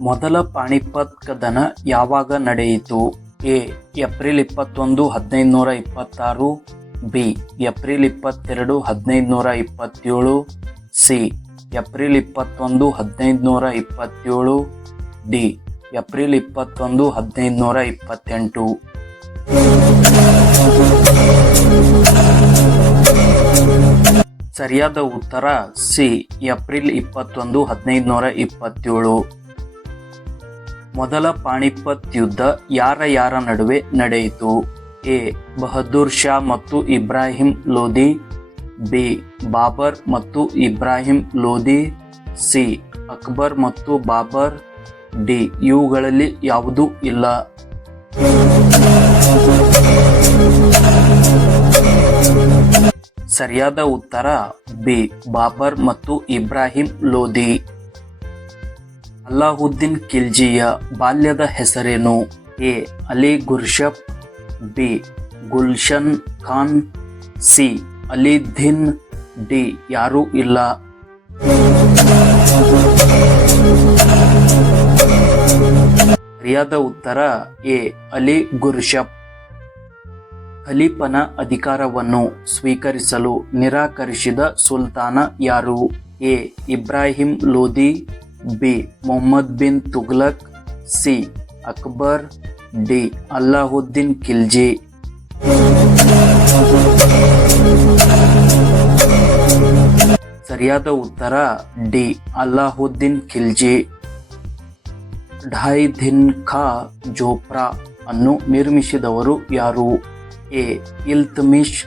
ಮೊದಲ ಪಾಣಿಪತ್ ಕದನ ಯಾವಾಗ ನಡೆಯಿತು? A. April 21, 1526. B. April 22, 1527. C. April 21, 1527. D. April 21, 1528. ಸರಿಯಾದ ಉತ್ತರ ಸಿ. ಏಪ್ರಿಲ್ 21, 1527. ಮೊದಲ ಪಾಣಿಪತ್ ಯುದ್ಧ ಯಾರ ನಡುವೆ ನಡೆಯಿತು? ಎ. ಬಹದ್ದೂರ್ ಶಾ ಮತ್ತು ಇಬ್ರಾಹಿಂ ಲೋಧಿ. ಬಿ. ಬಾಬರ್ ಮತ್ತು ಇಬ್ರಾಹಿಂ ಲೋಧಿ. ಸಿ. ಅಕ್ಬರ್ ಮತ್ತು ಬಾಬರ್. ಡಿ. ಇವುಗಳಲ್ಲಿ ಯಾವುದೂ ಇಲ್ಲ. ಸರಿಯಾದ ಉತ್ತರ ಬಿ. ಬಾಬರ್ ಮತ್ತು ಇಬ್ರಾಹಿಂ ಲೋಧಿ. ಅಲ್ಲಾವುದ್ದೀನ್ ಖಿಲ್ಜಿಯ ಬಾಲ್ಯದ ಹೆಸರೇನು? A. Ali Gurshap. B. Gulshan Khan. C. Aliddin. D. ಯಾರೂ ಇಲ್ಲ. ಸರಿಯಾದ ಉತ್ತರ ಎ. ಅಲಿ ಗುರ್ಷಪ್. ಖಲೀಫನ ಅಧಿಕಾರವನ್ನು ಸ್ವೀಕರಿಸಲು ನಿರಾಕರಿಸಿದ ಸುಲ್ತಾನ ಯಾರು? A. Ibrahim Lodhi. B. Muhammad bin Tughlaq. C. Akbar. D. Alauddin Khilji. ಸರಿಯಾದ ಉತ್ತರ ಡಿ. ಅಲ್ಲಾವುದ್ದೀನ್ ಖಿಲ್ಜಿ. ಢಾಯ್ ದಿನ್ ಖಾ ಜೋಪ್ರಾ ಅನ್ನು ನಿರ್ಮಿಸಿದವರು ಯಾರು? A. Iltutmish.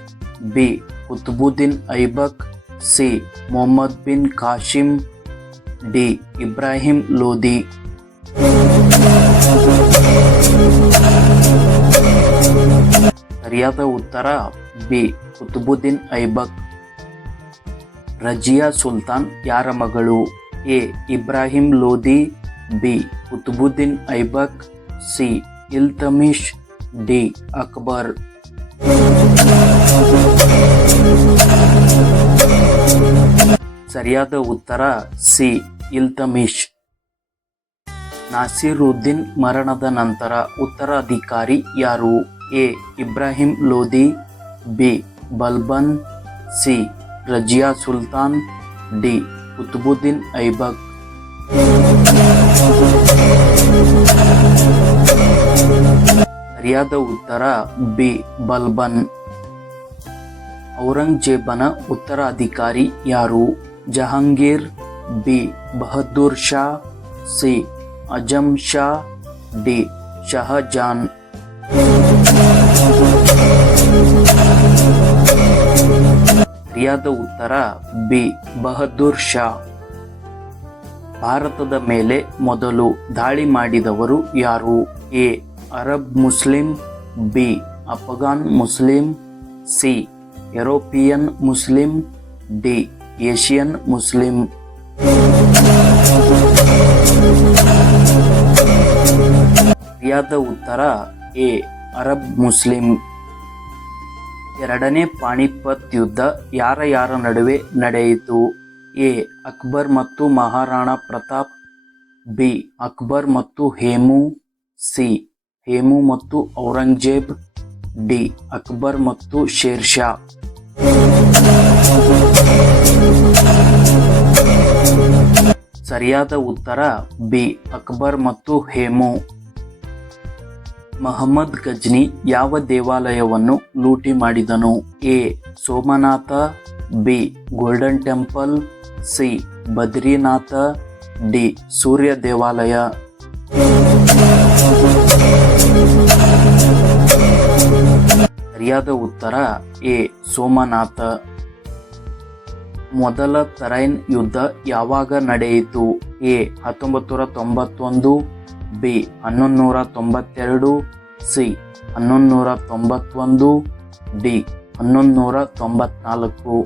B. Qutbuddin Aibak. C. Mohammad bin Qasim. D. Ibrahim Lodi. ಸರಿಯಾದ ಉತ್ತರ ಬಿ. ಕುತುಬುದ್ದೀನ್ ಐಬಕ್. ರಜಿಯಾ ಸುಲ್ತಾನ್ ಯಾರ ಮಗಳು? A. Ibrahim Lodhi. B. Qutbuddin Aibak. C. Iltutmish. D. Akbar. ಸರಿಯಾದ ಉತ್ತರ ಸಿ. ಇಲ್ತಮಿಶ್. ನಾಸಿರುದ್ದೀನ್ ಮರಣದ ನಂತರ ಉತ್ತರಾಧಿಕಾರಿ ಯಾರು? A. Ibrahim Lodhi. B. Balban. C. Razia Sultan. D. Qutbuddin Aibak. ಸರಿಯಾದ ಉತ್ತರ ಬಿ. ಬಲ್ಬನ್. ಔರಂಗಜೇಬನ ಉತ್ತರಾಧಿಕಾರಿ ಯಾರು? Jahangir. B. Bahadur Shah. C. Azam Shah. D. Shah Jahan. ಸರಿಯಾದ ಉತ್ತರ ಬಿ. ಬಹದ್ದೂರ್ ಶಾ. ಭಾರತದ ಮೇಲೆ ಮೊದಲು ದಾಳಿ ಮಾಡಿದವರು ಯಾರು? A. Arab Muslim. B. Afghan Muslim. C. European Muslim. D. Asian Muslim. ಸರಿಯಾದ ಉತ್ತರ ಎ. Arab Muslim. ಎರಡನೇ ಪಾಣಿಪತ್ ಯುದ್ಧ ಯಾರ ನಡುವೆ ನಡೆಯಿತು? ಎ. ಅಕ್ಬರ್ ಮತ್ತು ಮಹಾರಾಣಾ ಪ್ರತಾಪ್. ಬಿ. ಅಕ್ಬರ್ ಮತ್ತು ಹೇಮು. ಸಿ. ಹೇಮು ಮತ್ತು ಔರಂಗಜೇಬ್. ಡಿ. ಅಕ್ಬರ್ ಮತ್ತು ಶೇರ್ ಶಾ. ಸರಿಯಾದ ಉತ್ತರ ಬಿ. ಅಕ್ಬರ್ ಮತ್ತು ಹೇಮು. ಮಹಮ್ಮದ್ ಗಜ್ನಿ ಯಾವ ದೇವಾಲಯವನ್ನು ಲೂಟಿ ಮಾಡಿದನು? A. Somnath. B. Golden Temple. C. Badrinath. D. ಸೂರ್ಯ ದೇವಾಲಯ. ಸರಿಯಾದ ಉತ್ತರ ಎ. ಸೋಮನಾಥ. ಮೊದಲ ತರೈನ್ ಯುದ್ಧ ಯಾವಾಗ ನಡೆಯಿತು? ಎ. 1991. ಬಿ. 1192. ಸಿ. 1191. ಡಿ. 1194.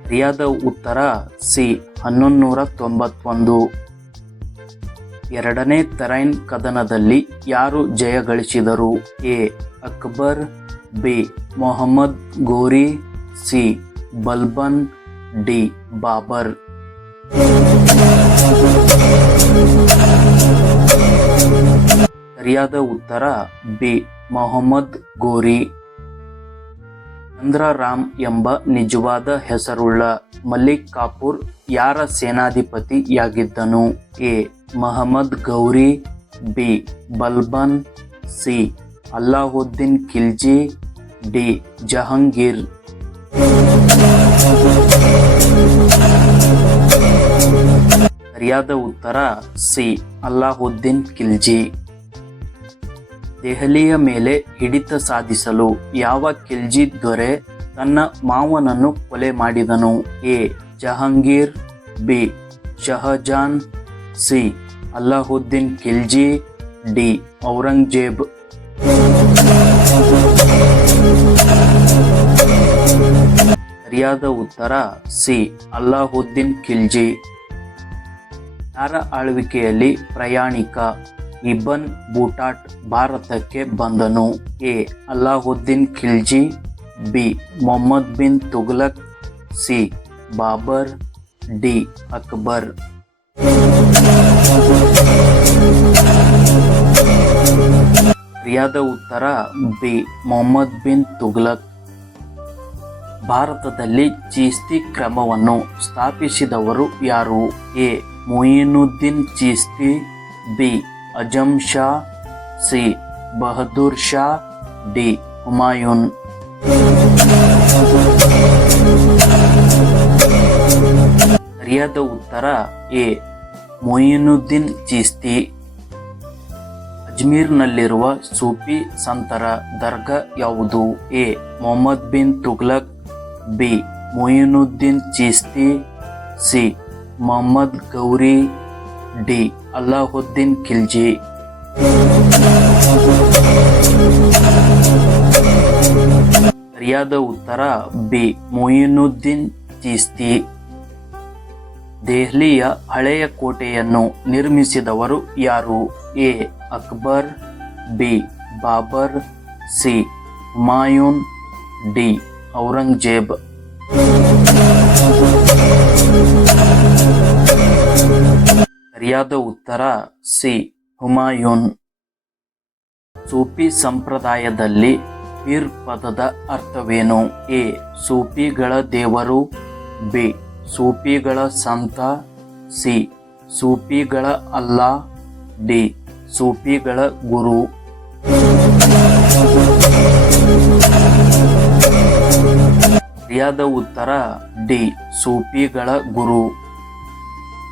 ಸರಿಯಾದ ಉತ್ತರ ಸಿ. 1191. ಎರಡನೇ ತರೈನ್ ಕದನದಲ್ಲಿ ಯಾರು ಜಯಗಳಿಸಿದರು? A. Akbar. B. Mohammad Ghori. C. Balban. D Babur. ಸರಿಯಾದ ಉತ್ತರ ಬಿ ಮೊಹಮ್ಮದ್ ಗೋರಿ. ಚಂದ್ರರಾಮ್ ಎಂಬ ನಿಜವಾದ ಹೆಸರುಳ್ಳ ಮಲಿಕ್ ಕಾಫೂರ್ ಯಾರ ಸೇನಾಧಿಪತಿಯಾಗಿದ್ದನು? A Mohammad Ghori, B Balban, C Alauddin Khilji, D Jahangir. ಸರಿಯಾದ ಉತ್ತರ ಸಿ ಅಲ್ಲಾವುದ್ದೀನ್ ಖಿಲ್ಜಿ. ದೆಹಲಿಯ ಮೇಲೆ ಹಿಡಿತ ಸಾಧಿಸಲು ಯಾವ ಖಿಲ್ಜಿ ದೊರೆ ತನ್ನ ಮಾವನನ್ನು ಕೊಲೆ ಮಾಡಿದನು? A Jahangir, B Shah Jahan, C Alauddin Khilji, D Aurangzeb. ಸರಿಯಾದ ಉತ್ತರ ಸಿ ಅಲ್ಲಾವುದ್ದೀನ್ ಖಿಲ್ಜಿ. ಯಾರ ಆಳ್ವಿಕೆಯಲ್ಲಿ ಪ್ರಯಾಣಿಕ ಇಬನ್ ಬೂಟಾಟ್ ಭಾರತಕ್ಕೆ ಬಂದನು? A Alauddin Khilji, B Muhammad bin Tughlaq, C Babur, D Akbar. ಸರಿಯಾದ ಉತ್ತರ ಬಿ ಮೊಹಮ್ಮದ್ ಬಿನ್ ತುಘಲಕ್. ಭಾರತದಲ್ಲಿ ಚಿಸ್ತಿ ಕ್ರಮವನ್ನು ಸ್ಥಾಪಿಸಿದವರು ಯಾರು? A Moinuddin Chishti, B Azam Shah, C Bahadur Shah, D Humayun. ಸರಿಯಾದ ಉತ್ತರ ಎ ಮೊಯಿನುದ್ದೀನ್ ಚಿಸ್ತಿ. ಅಜ್ಮೀರ್ನಲ್ಲಿರುವ ಸೂಫಿ ಸಂತರ ದರ್ಗಾ ಯಾವುದು? A Muhammad bin Tughlaq, B Moinuddin Chishti, C Muhammad Ghori, D Alauddin Khilji. ಸರಿಯಾದ ಉತ್ತರ ಬಿ ಮೊಯಿನುದ್ದೀನ್ ಚಿಸ್ತಿ. ದೆಹಲಿಯ ಹಳೆಯ ಕೋಟೆಯನ್ನು ನಿರ್ಮಿಸಿದವರು ಯಾರು? A Akbar, B Babur, C Humayun, D Aurangzeb. ಸರಿಯಾದ ಉತ್ತರ ಸಿ ಹುಮಾಯೂನ್. ಸೂಫಿ ಸಂಪ್ರದಾಯದಲ್ಲಿ ಪೀರ್ ಪದದ ಅರ್ಥವೇನು? ಎ ಸೂಫಿಗಳ ದೇವರು, ಬಿ ಸೂಫಿಗಳ ಸಂತ, ಸಿ ಸೂಫಿಗಳ ಅಲ್ಲಾ, ಡಿ ಸೂಫಿಗಳ ಗುರು. ಸರಿಯಾದ ಉತ್ತರ ಡಿ ಸೂಫಿಗಳ ಗುರು.